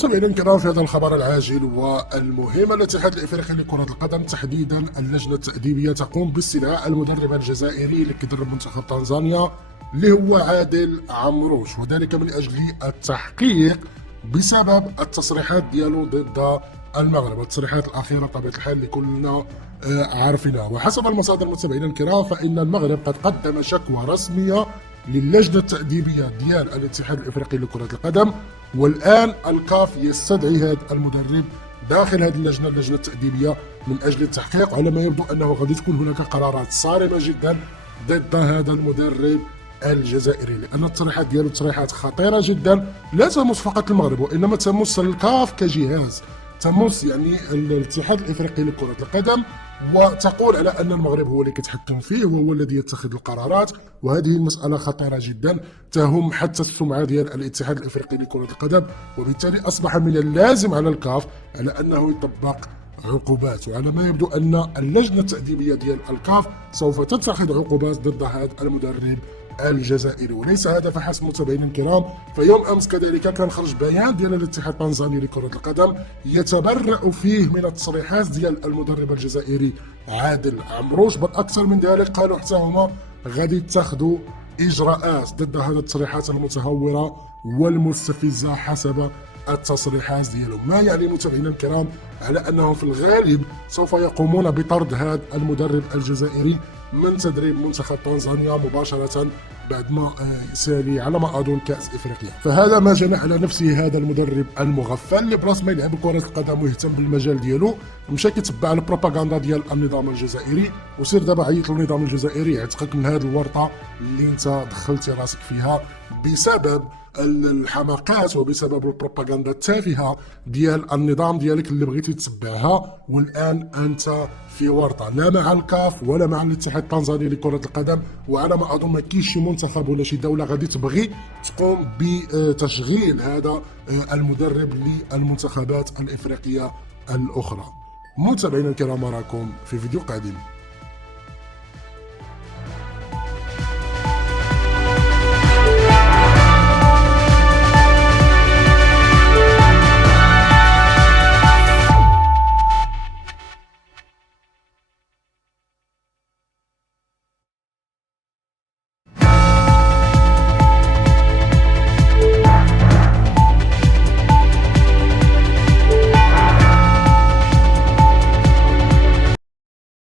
متابعينا الكرام، في هذا الخبر العاجل والمهم، الاتحاد الافريقي لكرة القدم تحديدا اللجنة التأديبية تقوم باستدعاء المدرب الجزائري اللي كيدرب منتخب تنزانيا اللي هو عادل عمروش، وذلك من اجل التحقيق بسبب التصريحات ديالو ضد المغرب، التصريحات الاخيره طبيعه الحال اللي كلنا عارفينها. وحسب المصادر متابعينا الكرام فان المغرب قد قدم شكوى رسميه للجنه التاديبيه ديال الاتحاد الافريقي لكره القدم، والان الكاف يستدعي هذا المدرب داخل هذه اللجنه التاديبيه من اجل التحقيق. على ما يبدو انه غادي تكون هناك قرارات صارمه جدا ضد هذا المدرب الجزائري، لان التصريحات ديالو تصريحات خطيره جدا لا تمس فقط المغرب وانما تمس الكاف كجهاز، تمس يعني الاتحاد الافريقي لكره القدم، وتقول على ان المغرب هو اللي كيتحكم فيه وهو الذي يتخذ القرارات. وهذه المساله خطيره جدا تهم حتى السمعه ديال الاتحاد الافريقي لكره القدم، وبالتالي اصبح من اللازم على الكاف على انه يطبق عقوبات. وعلى ما يبدو ان اللجنه التاديبيه ديال الكاف سوف تتخذ عقوبات ضد هذا المدرب الجزائري. وليس هذا فحسب متابعينا الكرام، فيوم امس كذلك كان خرج بيان ديال الاتحاد التنزاني لكره القدم يتبرأ فيه من التصريحات ديال المدرب الجزائري عادل عمروش، بل اكثر من ذلك قالوا حتى هما غادي يتخذوا اجراءات ضد هذه التصريحات المتهوره والمستفزه حسب التصريحات ديالهم. ما يعني متابعينا الكرام على انهم في الغالب سوف يقومون بطرد هذا المدرب الجزائري من تدريب منتخب تنزانيا مباشرة بعد ما يسالي على ما اظن كأس افريقيا. فهذا ما جنى على نفسه هذا المدرب المغفل اللي براس ما يلعب كرة القدم ويهتم بالمجال ديالو، مشى كيتبع البروباغندا ديال النظام الجزائري، وسير دابا عيط للنظام الجزائري يعتقك من هذه الورطة اللي انت دخلتي راسك فيها بسبب الحماقات وبسبب البروباغندا التافهه ديال النظام ديالك اللي بغيتي تتبعها، والان انت في ورطه لا مع الكاف ولا مع الاتحاد التنزاني لكره القدم. وعلى ما اظن ما كاينش شي منتخب ولا شي دوله غادي تبغي تقوم بتشغيل هذا المدرب للمنتخبات الافريقيه الاخرى. متابعينا الكرام، راكم في فيديو قادم.